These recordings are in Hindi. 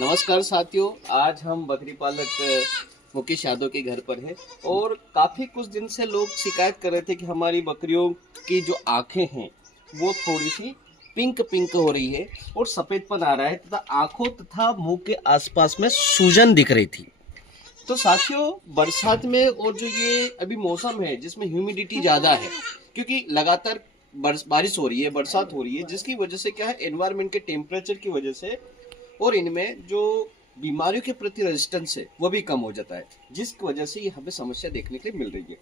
नमस्कार साथियों, आज हम बकरी पालक मुकेश यादव के घर पर हैं और काफ़ी कुछ दिन से लोग शिकायत कर रहे थे कि हमारी बकरियों की जो आंखें हैं वो थोड़ी सी पिंक पिंक हो रही है और सफ़ेदपन आ रहा है तथा आंखों तथा मुंह के आसपास में सूजन दिख रही थी। तो साथियों, बरसात में और जो ये अभी मौसम है जिसमें ह्यूमिडिटी ज़्यादा है, क्योंकि लगातार बारिश हो रही है, बरसात हो रही है, जिसकी वजह से क्या है, एनवायरनमेंट के टेम्परेचर की वजह से और इनमें जो बीमारियों के प्रति रेजिस्टेंस है वो भी कम हो जाता है, जिसकी वजह से ये हमें समस्या देखने के लिए मिल रही है।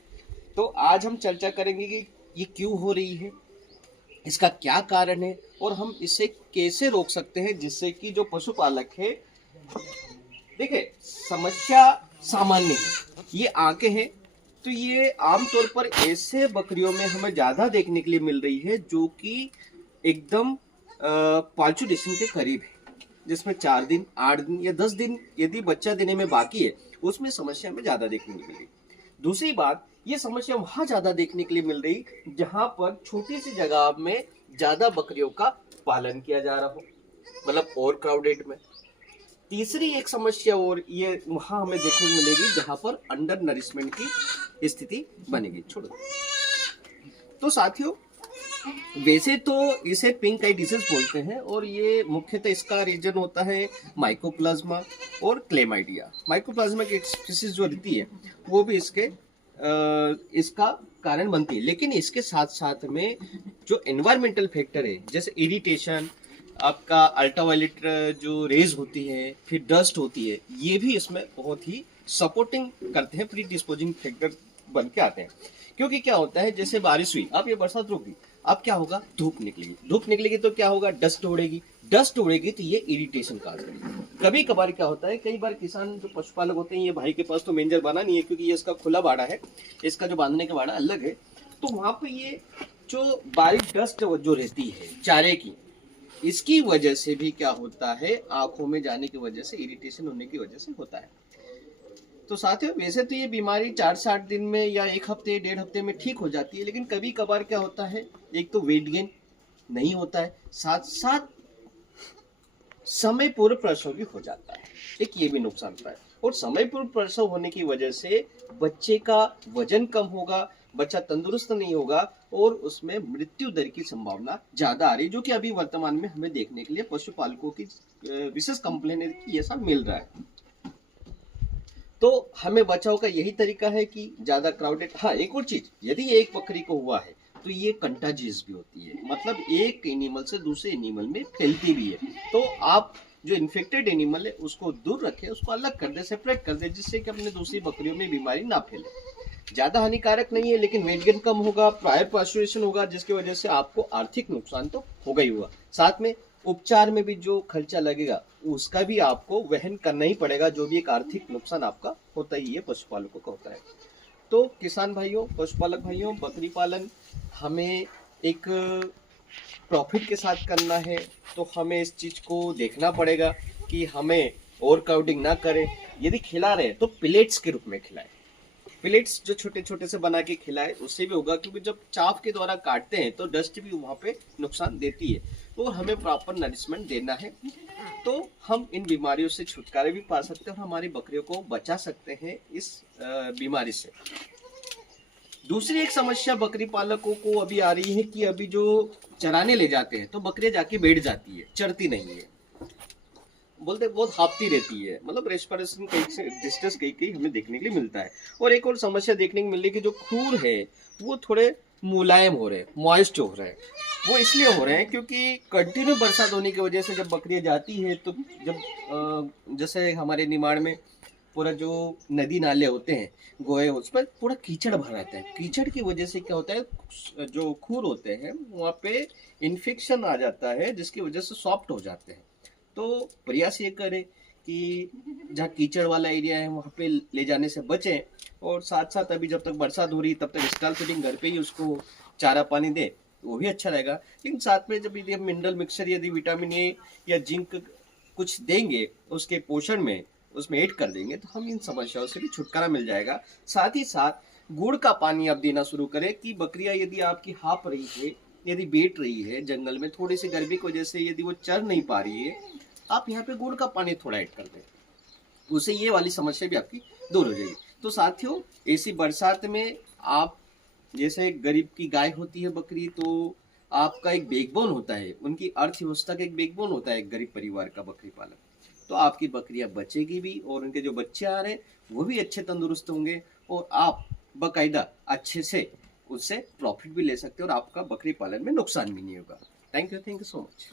तो आज हम चर्चा करेंगे कि ये क्यों हो रही है, इसका क्या कारण है और हम इसे कैसे रोक सकते हैं, जिससे कि जो पशुपालक है, देखिए समस्या सामान्य है, ये आंखें हैं। तो ये आमतौर पर ऐसे बकरियों में हमें ज्यादा देखने के लिए मिल रही है जो कि एकदम पालतू डिसीजन के करीब है, जिसमें 4 दिन 8 दिन या 10 दिन यदि बच्चा देने में बाकी है, उसमें समस्या हमें ज्यादा देखने को मिल रही। दूसरी बात, ये समस्या वहां ज्यादा देखने के लिए मिल रही जहां पर छोटी सी जगह में ज्यादा बकरियों का पालन किया जा रहा हो, मतलब ओवर क्राउडेड में। तीसरी एक समस्या और ये वहां हमें देखने को मिलेगी जहां पर अंडर नरिशमेंट की स्थिति बनेगी। छोड़ो। तो साथियों, वैसे तो इसे पिंक आई डिसीज बोलते हैं और ये मुख्यतः इसका रीजन होता है माइकोप्लाज्मा और क्लेमाइडिया। माइकोप्लाज्मा की स्पीशीज जो रहती है वो भी इसका कारण बनती है, लेकिन इसके साथ साथ में जो एनवायरमेंटल फैक्टर है, जैसे इरिटेशन, आपका अल्ट्रावायलेट जो रेज होती है, फिर डस्ट होती है, ये भी इसमें बहुत ही सपोर्टिंग करते हैं, प्री डिस्पोजिंग फैक्टर बन के आते हैं। क्योंकि क्या होता है, जैसे बारिश हुई, अब ये बरसात रुक गई, अब क्या होगा, धूप निकलेगी, धूप निकलेगी तो क्या होगा, डस्ट उड़ेगी, डस्ट उड़ेगी तो ये इरिटेशन काज करेगी। कभी कभार क्या होता है, कई बार किसान जो पशुपालक होते हैं, ये भाई के पास तो मेंजर बना नहीं है क्योंकि ये इसका खुला बाड़ा है, इसका जो बांधने का बाड़ा अलग है, तो वहां पे ये जो बारीक डस्ट जो रहती है चारे की, इसकी वजह से भी क्या होता है, आंखों में जाने की वजह से, इरिटेशन होने की वजह से होता है। तो साथियों, वैसे तो ये बीमारी 4 से 8 दिन में या 1 हफ्ते 1.5 हफ्ते में ठीक हो जाती है, लेकिन कभी कभार क्या होता है, एक तो वेट गेन नहीं होता है, साथ साथ समय पूर्व प्रसव भी हो जाता है, एक ये भी नुकसान होता है। और समय पूर्व प्रसव होने की वजह से बच्चे का वजन कम होगा, बच्चा तंदुरुस्त नहीं होगा और उसमें मृत्यु दर की संभावना ज्यादा आ रही है, जो कि अभी वर्तमान में हमें देखने के लिए पशुपालकों की विशेष कंप्लेन है कि ऐसा मिल रहा है। तो हमें बचाव का यही तरीका है कि ज्यादा क्राउडेड। हाँ, एक और चीज, यदि एक बकरी को हुआ है तो ये कंटाजियस भी होती है, मतलब एक एनिमल से दूसरे एनिमल में फैलती भी है। तो आप जो इन्फेक्टेड एनिमल है उसको दूर रखें, उसको अलग कर दे, सेपरेट कर दे, जिससे कि अपने दूसरी बकरियों में बीमारी ना फैले। ज्यादा हानिकारक नहीं है, लेकिन वेट गेन कम होगा, प्रायर पास्चुरेशन होगा, जिसकी वजह से आपको आर्थिक नुकसान तो होगा ही हुआ, साथ में उपचार में भी जो खर्चा लगेगा उसका भी आपको वहन करना ही पड़ेगा, जो भी एक आर्थिक नुकसान आपका होता ही है, पशुपालकों का होता है। तो किसान भाइयों, पशुपालक भाइयों, बकरी पालन हमें एक प्रॉफिट के साथ करना है, तो हमें इस चीज को देखना पड़ेगा कि हमें ओवर क्राउडिंग ना करें। यदि खिला रहे हैं तो प्लेट्स के रूप में खिलाएं, प्लेट्स जो छोटे छोटे से बना के खिलाए, उससे भी होगा, क्योंकि जब चाफ के द्वारा काटते हैं तो डस्ट भी वहां पे नुकसान देती है, तो हमें प्रॉपर नरिशमेंट देना है, तो हम इन बीमारियों से छुटकारा भी पा सकते हैं और हमारी बकरियों को बचा सकते हैं इस बीमारी से। दूसरी एक समस्या बकरी पालकों को अभी आ रही है कि अभी जो चराने ले जाते हैं तो बकरियां जाके बैठ जाती है, चरती नहीं है, बोलते बहुत हाफती रहती है, मतलब रेस्पिरेशन कहीं से डिस्ट्रेस कहीं कहीं हमें देखने के लिए मिलता है। और एक और समस्या देखने को मिल रही है कि जो खूर है वो थोड़े मुलायम हो रहे हैं, मॉइस्ट हो रहे हैं। वो इसलिए हो रहे हैं क्योंकि कंटिन्यू बरसात होने की वजह से जब बकरियां जाती है तो जब जैसे हमारे निमाड़ में पूरा जो नदी नाले होते हैं, गोए, उस पर पूरा कीचड़ भर रहता है। कीचड़ की वजह से क्या होता है, जो खूर होते हैं वहाँ पे इन्फेक्शन आ जाता है, जिसकी वजह से सॉफ्ट हो जाते हैं। तो प्रयास ये करें कि जहाँ कीचड़ वाला एरिया है वहाँ पे ले जाने से बचें, और साथ साथ अभी जब तक बरसात हो रही तब तक स्टॉल फीडिंग घर पे ही उसको चारा पानी दे, वो भी अच्छा रहेगा। लेकिन साथ में जब यदि हम मिनरल मिक्सचर, यदि विटामिन ए या जिंक कुछ देंगे उसके पोषण में, उसमें ऐड कर देंगे, तो हम इन समस्याओं से भी छुटकारा मिल जाएगा। साथ ही साथ गुड़ का पानी आप देना शुरू करें कि बकरियां यदि आपकी हाँफ रही है, यदि बैठ रही है जंगल में, थोड़ी सी गर्मी की वजह से यदि वो चर नहीं पा रही है, आप यहाँ पे गुड़ का पानी थोड़ा ऐड कर दें, उससे ये वाली समस्या भी आपकी दूर हो जाएगी। तो साथियों, ऐसी बरसात में आप, जैसे गरीब की गाय होती है बकरी, तो आपका एक बैकबोन होता है, उनकी अर्थव्यवस्था का एक बैकबोन होता है एक गरीब परिवार का बकरी पालन। तो आपकी बकरियां बचेगी भी और उनके जो बच्चे आ रहे हैं वो भी अच्छे तंदुरुस्त होंगे और आप बकायदा अच्छे से उससे प्रॉफिट भी ले सकते हो और आपका बकरी पालन में नुकसान भी नहीं होगा। Thank you so much.